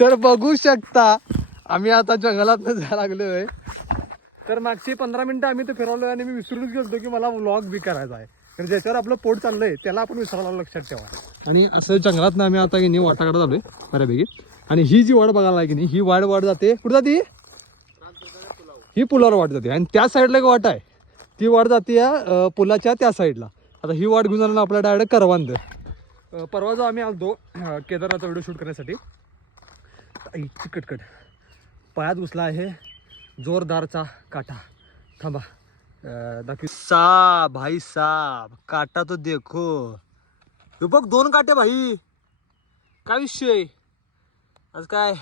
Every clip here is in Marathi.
तर बघू शकता. आम्ही आता जंगलात जायला लागलोय. तर मागची पंधरा मिनिटं आम्ही तर फिरवलोय आणि मी विसरूनच गेलो की मला व्लॉग बी करायचा आहे. कारण ज्याच्यावर आपलं पोट चाललंय त्याला आपण विसरायला लक्षात ठेवा. आणि असं जंगलात आम्ही आता की नाही वाटाकडे जालोय बऱ्यापैकी. आणि ही जी वाट बघायला आहे की नाही ही वाट वाट जाते. कुठं जाते ही? पुलावर वाट जाते. आणि त्या साईडला एक वाट आहे. ती वाट जाते या पुलाच्या त्या साईडला. आता ही वाट घेऊन जाणार आपल्या डायरेक्ट करवांद परवा जो आम्ही आलो केदारनाथचा व्हिडिओ शूट करण्यासाठी चिकटकट पायात घुसला आहे जोरदारचा काटा. थांबा. दाखव. सा भाई साब काटा तो देखो. हे बघ दोन काटे भाई. काय विषय? आज काय?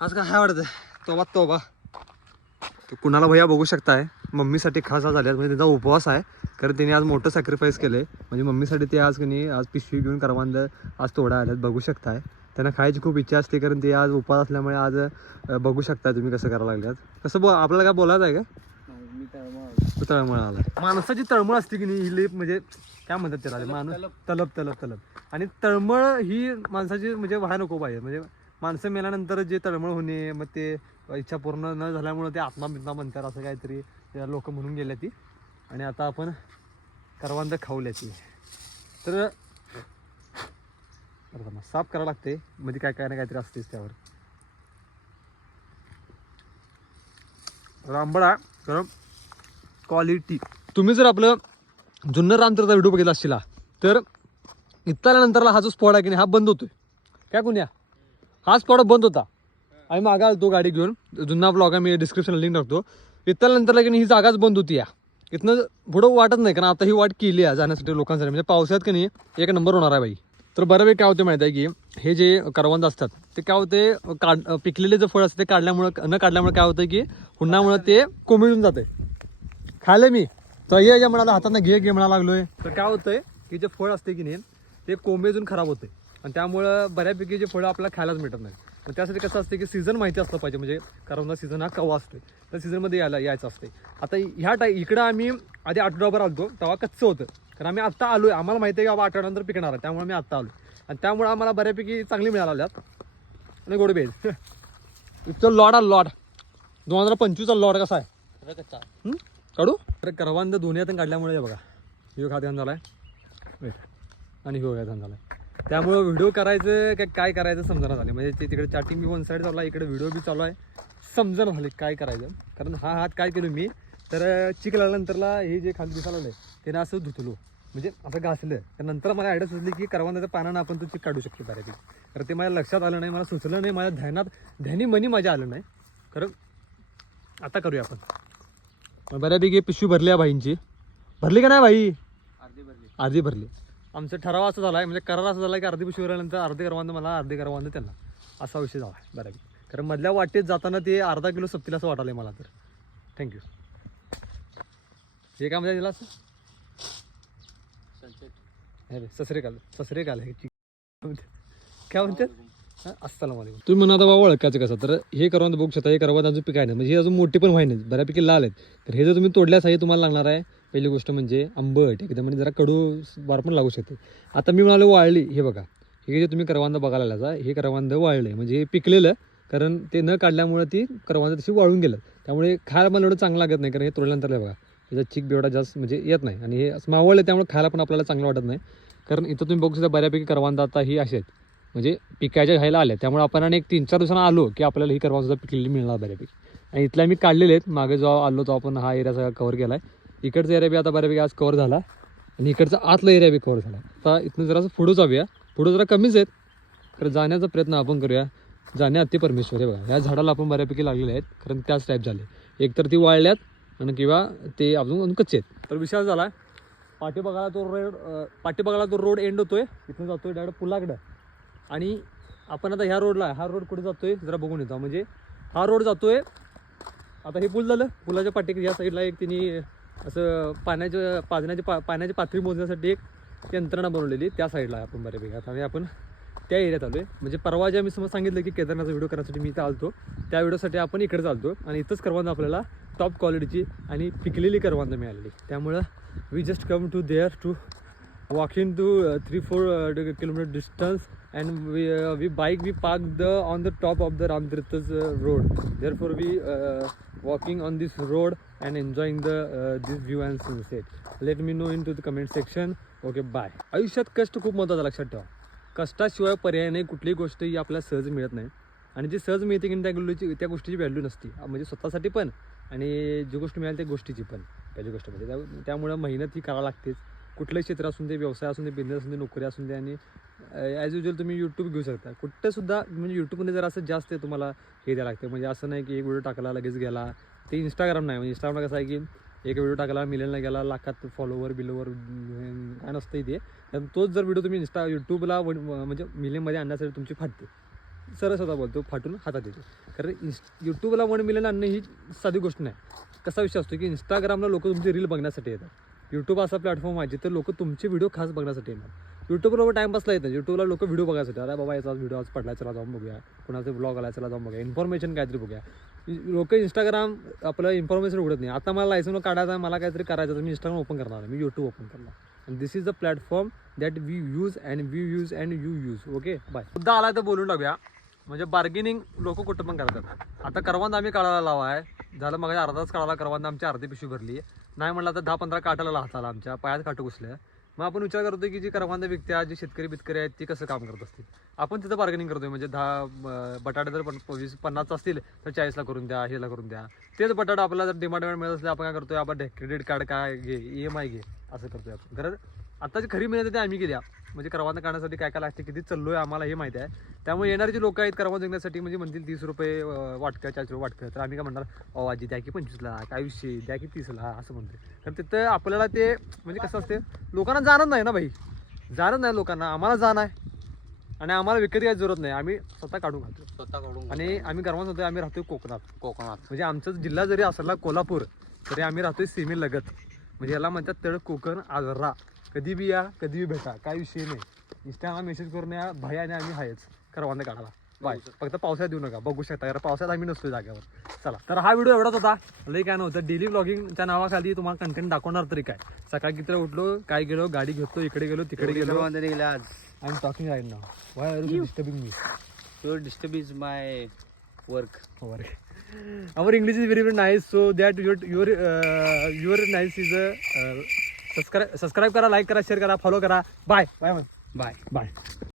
आज काय हाय वाटत? तोबा तोबा. तर कुणाला भैया बघू शकताय? मम्मीसाठी खास आज आल्यात म्हणजे त्यांचा उपवास आहे. कारण त्यांनी आज मोठं सॅक्रिफाईस केलंय. म्हणजे मम्मीसाठी ते आज कनी आज पिशवी घेऊन करवांद आज तोडा आल्यात बघू शकताय. त्यांना खायची खूप इच्छा असते कारण ते आज उपवास असल्यामुळे आज बघू शकताय तुम्ही कसं करायला लागल्यात कसं बो आपल्याला काय बोलायचं आहे का? तळमळ आला. माणसाची तळमळ असते की नाही ही लई म्हणजे काय म्हणतात त्याला माणूस तलप तलप तलप आणि तळमळ ही माणसाची म्हणजे व्हाय नको पाहिजे. म्हणजे माणसं मेल्यानंतर जे तळमळ होणे मग ते इच्छा पूर्ण न झाल्यामुळे ते आत्मा बित्मा म्हणतात असं काहीतरी लोक म्हणून गेल्या ती. आणि आता आपण करवांद खाऊल्याची. तर बरं साफ करावं लागते म्हणजे मध्ये काय काय ना काहीतरी असतेच त्यावर. रांबडा गरम क्वालिटी तुम्ही जर आपलं जुन्नर रामतरचा व्हिडिओ बघितला असशीला तर इथं हा जो स्पॉट आहे की नाही हा बंद होतोय. काय कोण्या हा स्पॉट बंद होता. आम्ही मागा तो गाडी घेऊन. जुन्ना ब्लॉग आम्ही डिस्क्रिप्शनला लिंक टाकतो. इथं की नाही ही जागाच बंद होती या. इथनं पुढं वाटत नाही कारण आता ही वाट केली आहे जाण्यासाठी लोकांसाठी. म्हणजे पावसाळ्यात की नाही एक नंबर होणार आहे बाई. तर बऱ्यापैकी काय होते माहिती आहे की हे जे करवंद असतात ते काय होते काढ पिकलेले जे फळ असते ते काढल्यामुळं न काढल्यामुळे काय होतं की हुंडामुळे ते कोमिळून जाते. खायला मी. तर ये जे म्हणाला हाताने घे घे म्हणा लागलोय. तर काय होतंय की जे फळ असते की नाही ते कोंबेजून खराब होते. आणि त्यामुळं बऱ्यापैकी जे फळं आपल्याला खायलाच मिळत नाही मग त्यासाठी कसं असते की सीझन माहिती असलं पाहिजे म्हणजे करवंदा सीझन हा कवा असते तर सीझनमध्ये यायला यायचं असते आता ह्या टाई इकडं आम्ही आधी आठवड्याभर आलतो तेव्हा कच्चं होतं. कारण आम्ही आत्ता आलोय. आम्हाला माहिती आहे की बाबा आठवड्यानंतर पिकणार आहे. त्यामुळे मी आत्ता आलो आणि त्यामुळे आम्हाला बऱ्यापैकी चांगली मिळाल्या आल्यात आणि गोड बेज इतकं लॉड आला लॉड दोन हजार पंचवीसचा लॉड कसा आहे? काढू? तर करवांद दोन्ही हातून काढल्यामुळे हे बघा. ह्यो खाद्यान झालाय. वेट आणि ह्यो खाद्यान झालाय. त्यामुळे व्हिडिओ करायचं काय काय करायचं समजणं झाले. म्हणजे ते तिकडे चॅटिंग बी वन साईड चालू आहे इकडे व्हिडिओ बी चालू आहे. समजणं झाले काय करायचं. कारण हा हात काय केलो मी? तर चिक लागल्यानंतरला हे जे खाली दिसायला लागले त्यानं असं धुतलो. म्हणजे असं घासलं. त्यानंतर मला आयडिया सुचली की करवंदाच्या पानानं आपण तो चिक काढू शकतो बऱ्यापैकी तर ते माझ्या लक्षात आलं नाही मला सुचलं नाही माझ्या ध्यानात ध्यानी मनी माझ्या आलं नाही. कारण आता करूया आपण. बऱ्यापैकी पिशवी भरली आहे भाईंची. भरली का नाही भाई? अर्धी भरली. आमचं ठराव असं झाला आहे म्हणजे करार असं झाला की अर्धी पिशवी भरल्यानंतर अर्धे करवांद मला अर्धे करवांद त्यांना. असा विषय झाला आहे बऱ्यापैकी. कारण मधल्या वाटेत जाताना ते अर्धा किलो सपतील असं वाटायला मला तर. थँक्यू हे काय म्हणजे दिला असं? हे रे, ससरे काल ससरे काल हे चिक- काय म्हणतात? अस्सलाम वालेकुम तुम्ही म्हणा आता बाबा ओळखायचं कसं तर हे करवंद बघू शकता हे करवंद अजून पिकाय नाही म्हणजे हे अजून मोठी पण व्हाय नाही बऱ्यापैकी लाल आहेत. तर हे जर तुम्ही तोडल्यास हे तुम्हाला लागणार आहे. पहिली गोष्ट म्हणजे आंबट एकदम म्हणजे जरा कडू वार पण लागू शकते. आता मी म्हणालो वाळली हे बघा. हे जे तुम्ही करवांद बघायला आलासा हे करवांद वाळले. म्हणजे हे पिकलेलं कारण ते न काढल्यामुळे ती करवांद तशी वाळून गेलं. त्यामुळे खायला मला एवढं चांगलं लागत नाही कारण हे तोडल्यानंतर बघा. त्याचा चिक बेवडा जास्त म्हणजे येत नाही. आणि हे असं मावळलं त्यामुळे खायला पण आपल्याला चांगलं वाटत नाही. कारण इथं तुम्ही बघू शकता बऱ्यापैकी करवांदा आता ही असे आहेत. म्हणजे पिकायच्या घ्यायला आल्या. त्यामुळे आपण आणि एक तीन चार दिवसांना आलो की आपल्याला ही करवासुद्धा पिकलेली मिळणार बऱ्यापैकी. आणि इथल्या मी काढलेले आहेत. मागे जो आलो तो आपण हा एरिया सगळा कवर केला आहे इकडचा एरिया बी आता बऱ्यापैकी आज कव्हर झाला. आणि इकडचा आतला एरिया बी कव्हर झाला. आता इथनं जरासं पुढं जाऊया. पुढं जरा कमीच आहेत. खरं जाण्याचा प्रयत्न आपण करूया. जाणे अति परमेश्वर आहे बघा. या झाडाला आपण बऱ्यापैकी लागलेले आहेत. कारण त्याच टाईप झाले. एकतर ती वाळल्यात आणि किंवा ते अजून अजून कच्चे आहेत. तर विषय झाला पाठीबघाला तो रोड पाठीबघाला तो रोड एंड होतोय. इथून जातोय डायरेक्ट पुलाकडं. आणि आपण आता ह्या रोडला हा रोड कुठे जातोय जरा बघून येतो. म्हणजे हा रोड जातोय आता हे पूल झालं. पुलाच्या पाठी या साईडला एक तिने असं पाण्याच्या पाजण्याची पा पाण्याची पातळी मोजण्यासाठी एक यंत्रणा बनवलेली त्या साईडला आपण बऱ्यापैकी. आता आणि आपण त्या एरियात आलो आहे म्हणजे परवा ज्या मी समज सांगितलं की केदारनाथचा व्हिडिओ करण्यासाठी मी इथं आलतो त्या व्हिडिओसाठी आपण इकडे चालतो आणि इथंच करवांद आपल्याला टॉप क्वालिटीची आणि पिकलेली करवांद मिळालेली. त्यामुळं we just come to there to walking two three four kilometre distance and we we bike we park the on the top of the the road there for we walking on this road and enjoying the this view and sunset let me know in to the comment section okay bye आयुष्यात कष्ट खूप महत्त्वाचं लक्षात ठेवा. कष्टाशिवाय पर्याय नाही कुठलीही गोष्ट ही आपल्याला सहज मिळत नाही. आणि जी सहज मिळते की त्या गुल्लूची त्या गोष्टीची व्हॅल्यू नसते. म्हणजे स्वतःसाठी पण आणि जी गोष्ट मिळाली त्या गोष्टीची पण पहिली गोष्ट म्हणजे. त्या त्यामुळं मेहनत ही करावं लागतेच. कुठलंही क्षेत्र असून ते व्यवसाय असून ते बिझनेस असून दे नोकरी असून दे आणि ॲज युजल तुम्ही यूट्यूब घेऊ शकता. कुठंसुद्धा म्हणजे यूट्यूबमध्ये जर असं जास्त तुम्हाला हे द्यावं लागतं. म्हणजे असं नाही की एक व्हिडिओ टाकला लगेच गेला. ते इंस्टाग्राम नाही. म्हणजे इंस्टाग्राम कसं आहे की एक व्हिडिओ टाकला मिलियनला गेला लाखात फॉलोवर बिलोवर काय नसतं इथे. तर तोच जर व्हिडिओ तुम्ही इंस्टा यूट्यूबला वन- म्हणजे मिलियनमध्ये आणण्यासाठी तुमची फाटते. सरळ स्वतः बोलतो फाटून हातात येते. कारण इन्स यूट्यूबला वन मिलियन आणणं ही साधी गोष्ट नाही. कसा विषय असतो की इंस्टाग्रामला लोक तुमची रील बघण्यासाठी येतात. यूट्यूब असा प्लॅटफॉर्म आहे जिथे लोक तुमचे व्हिडिओ खास बघण्यासाठी येणार. यूट्यूबला लोक टाइमपासला येतं यूट्यूबला लोक व्हिडिओ बघायसाठी. अरे बाबा याचा व्हिडिओ आज पडला चला जाऊन बघूया. कुणाचे ब्लॉग आला चला जाऊन बघूया. इन्फॉर्मेशन काहीतरी बघूया. लोक इंस्टाग्राम आपलं इन्फॉर्मेशन उघडत नाही. आता मला लायसन काढायचं आहे मला काहीतरी करायचं तर मी इंस्टाग्राम ओपन करणार मी यूट्यूब ओपन करणार. आणि this is the platform that we use and we use and you use okay bye मुद्दा आला तर बोलून टाकूया. म्हणजे बार्गेनिंग लोक कुठं पण करतात. आता करवंद आम्ही काढायला लावा आहे झालं मग अर्धाच काढायला करवंद आमची अर्धी पिशवी भरली. आहे नाही म्हणलं तर दहा पंधरा काटाला हाताला आमच्या पायात काटू घुसल्या. मग आपण विचार करतो की जी करवंद विकत्या जे शेतकरी बितकरी आहेत ती कसं काम करत असतील? आपण तिथं बार्गेनिंग करतोय म्हणजे दहा बटाटे जर पण वीस पन्नास असतील तर चाळीसला करून द्या हेला करून द्या. तेच बटाटा आपल्याला जर डिमांड मिळत असले आपण काय करतोय आपण क्रेडिट कार्ड काय घे ई एम आय घे असं करतोय आपण. खरं? आताची खरी मेहनत आहे ती आम्ही केली. आहे. म्हणजे करवांद काढण्यासाठी काय काय लागते किती चाललोय आम्हाला हे माहिती आहे. त्यामुळे येणारे जे लोक आहेत करवांद विकण्यासाठी म्हणजे म्हणतील तीस रुपये वाटकं चाळीस रुपये वाटकं तर आम्ही काय म्हणणार अहो आजी द्या की पंचवीसला काय वीसशे द्या की तीसला असं म्हणते कारण तिथं आपल्याला ते म्हणजे कसं असते लोकांना जाणत नाही ना भाई. जाणत नाही लोकांना आम्हाला जाण आहे. आणि आम्हाला विकत घ्यायची जरूरत नाही. आम्ही स्वतः काढून खातो. स्वतः काढून आणि आम्ही गर्वात होतो आम्ही राहतोय कोकणात. कोकणात. म्हणजे आमचा जिल्हा जरी असला कोल्हापूर तरी आम्ही राहतोय सीमे लगत म्हणजे याला म्हणतात तळ कोकण आजरा. कधी बी या कधी बी भेटा काय विषय नाही. इंस्टाग्राम मेसेज करून या आणि आम्ही आहेच करवांदे काढायला. बाय. फक्त पावसाळ्यात देऊ नका बघू शकता. कारण पावसाळ्यात आम्ही नसतो जागेवर. चला. तर हा व्हिडिओ एवढाच होता. लई काय नव्हतं. डेली ब्लॉगिंगच्या नावाखाली तुम्हाला कंटेंट दाखवणार तरी काय. सकाळी किती उठलो काय गेलो गाडी घेतो इकडे गेलो तिकडे गेलो. आज. I am talking right now why are you disturbing me your disturb is my work Our, our English is very very nice, so that your your uh, your nice is subscribe करा लाईक करा शेअर करा फॉलो करा. Bye bye bye bye